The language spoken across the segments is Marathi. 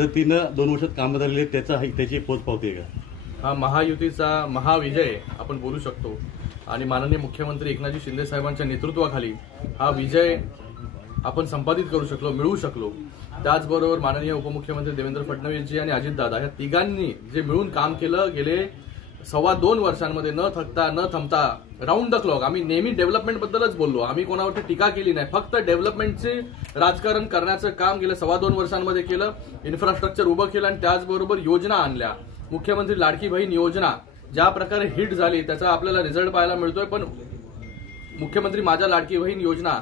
पद्धतीनं 2 वर्षात काम झालेले त्याची पोच पावते का? हा महायुतीचा महाविजय आपण बोलू शकतो आणि माननीय मुख्यमंत्री एकनाथजी शिंदे साहेबांच्या नेतृत्वाखाली हा विजय आपण संपादित करू शकलो, मिळवू शकलो। त्याचबरोबर माननीय उपमुख्यमंत्री देवेंद्र फडणवीसजी आणि अजितदादा या तिघांनी जे मिळून काम केलं गेले 2.25 वर्षांमध्ये न थकता न थांबता राऊंड द क्लॉक। आम्ही नेहमी डेव्हलपमेंट बद्दलच बोललो, आम्ही कोणावरती टीका केली नाही, फक्त डेव्हलपमेंटचे राजकारण करण्याचं काम गेल्या 2.25 वर्षांमध्ये केलं। इन्फ्रास्ट्रक्चर उभं केलं आणि त्याचबरोबर योजना आणल्या। मुख्यमंत्री लाडकी बहीण योजना ज्या प्रकारे हिट झाली त्याचा आपल्याला रिझल्ट पाहायला मिळतोय, पण मुख्यमंत्री माझ्या लाडकी बहीण योजना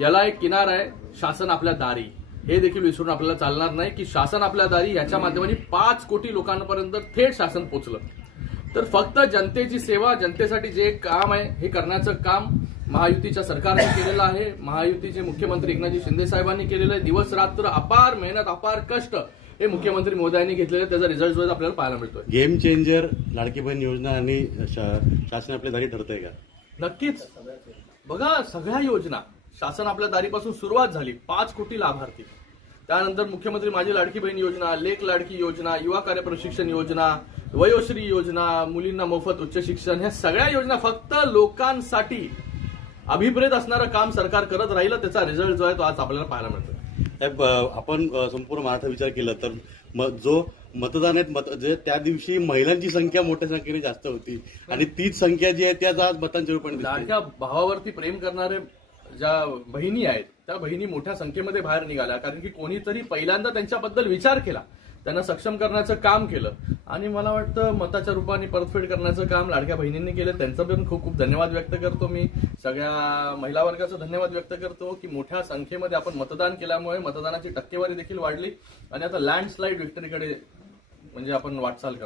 याला एक किनार आहे, शासन आपल्या दारी। हे देखील विसरून आपल्याला चालणार नाही की शासन आपल्या दारी याच्या माध्यमाने 5 कोटी लोकांपर्यंत थेट शासन पोहोचलं। तर फक्त जनतेची सेवा, जनतेसाठी जे काम आहे हे करण्याचं काम महायुतीच्या सरकारने केलेलं आहे। महायुतीचे मुख्यमंत्री एकनाथजी शिंदे साहेबांनी केलेलं आहे। दिवस रात्र अपार मेहनत, अपार कष्ट हे मुख्यमंत्री महोदयांनी घेतलेले, त्याचा रिझल्ट जो आपल्याला पाहायला मिळतोय। गेम चेंजर लाडकी बहीण योजना आणि शासन आपल्या दारी ठरतंय का? नक्कीच। बघा, सगळ्या योजना शासन आपल्या दारीपासून सुरुवात झाली। 5 कोटी लाभार्थी, त्यानंतर मुख्यमंत्री माझी लाडकी बहीण योजना, लेक लाडकी योजना, युवा कार्य प्रशिक्षण योजना, वयोश्री योजना, मुलींना मोफत उच्च शिक्षण, ह्या सगळ्या योजना फक्त लोकांसाठी अभिप्रेत असणारं काम सरकार करत राहिलं, त्याचा रिझल्ट जो आहे तो आज आपल्याला पाहायला मिळतो। आपण संपूर्ण महाराष्ट्र विचार केला तर जो मतदान आहेत त्या दिवशी महिलांची संख्या मोठ्या संख्येने जास्त होती आणि तीच संख्या जी आहे त्या आज मतांच्या रूपाने लाडक्या भावावरती प्रेम करणारे ज्या बहिणी आहेत त्या बहिणी मोठ्या संख्येमध्ये बाहेर निघाल्या, कारण की कोणीतरी पहिल्यांदा त्यांच्याबद्दल विचार केला, त्यांना सक्षम करण्याचं काम केलं आणि मला वाटतं मताच्या रूपाने परतफेड करण्याचं काम लाडक्या बहिणींनी केलं। त्यांचं पण खूप खूप धन्यवाद व्यक्त करतो मी। सगळ्या महिला वर्गाचा धन्यवाद व्यक्त करतो की मोठ्या संख्येमध्ये आपण मतदान केल्यामुळे मतदानाची टक्केवारी देखील वाढली आणि आता लँडस्लाइड विक्टरीकडे म्हणजे आपण वाटचाल करतो।